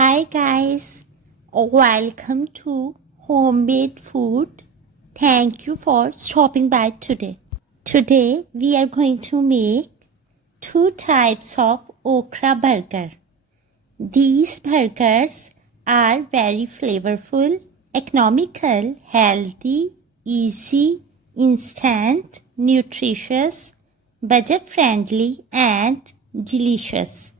Hi guys, welcome to Homemade Food. Thank you for stopping by today. Today we are going to make two types of okra burger. These burgers are very flavorful, economical, healthy, easy, instant, nutritious, budget friendly and delicious.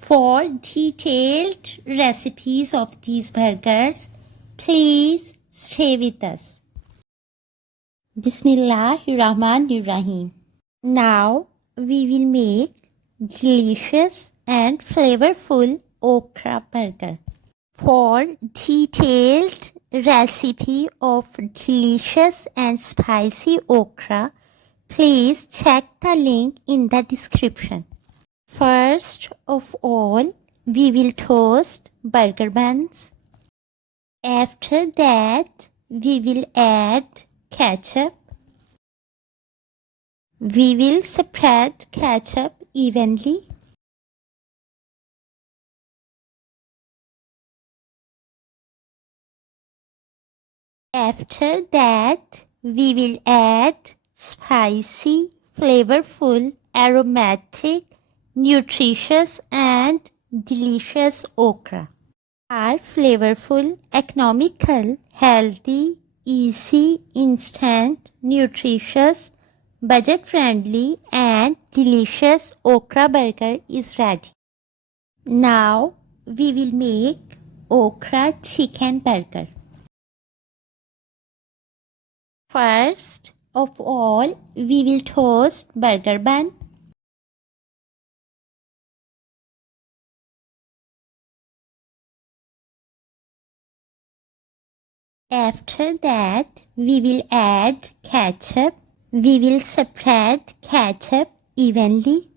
For detailed recipes of these burgers, please stay with us. Bismillahirrahmanirrahim. Now we will make delicious and flavorful okra burger. For detailed recipe of delicious and spicy okra, please check the link in the description. First of all, we will toast burger buns. After that, we will add ketchup. We will spread ketchup evenly. After that, we will add spicy, flavorful, aromatic, nutritious and delicious okra. Are flavorful, economical, healthy, easy, instant, nutritious, budget friendly and delicious okra burger is ready. Now we will make okra chicken burger. First of all, we will toast burger bun. After that, we will add ketchup. We will spread ketchup evenly.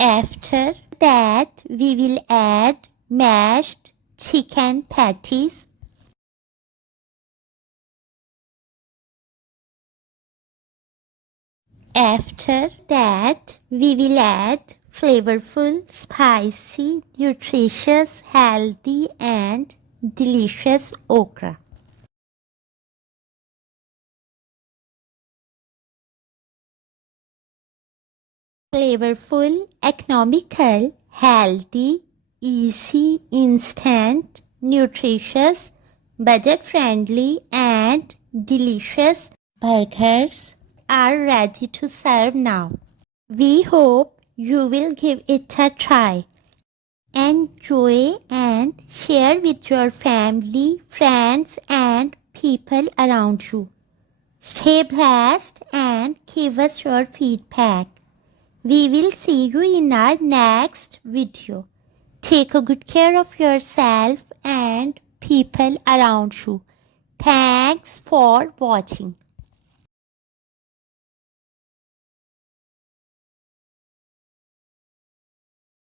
After that, we will add mashed chicken patties. After that, we will add flavorful, spicy, nutritious, healthy and delicious okra. Flavorful, economical, healthy, easy, instant, nutritious, budget friendly and delicious burgers are ready to serve now. We hope you will give it a try. Enjoy and share with your family, friends and people around you. Stay blessed and give us your feedback. We will see you in our next video. Take a good care of yourself and people around you. Thanks for watching.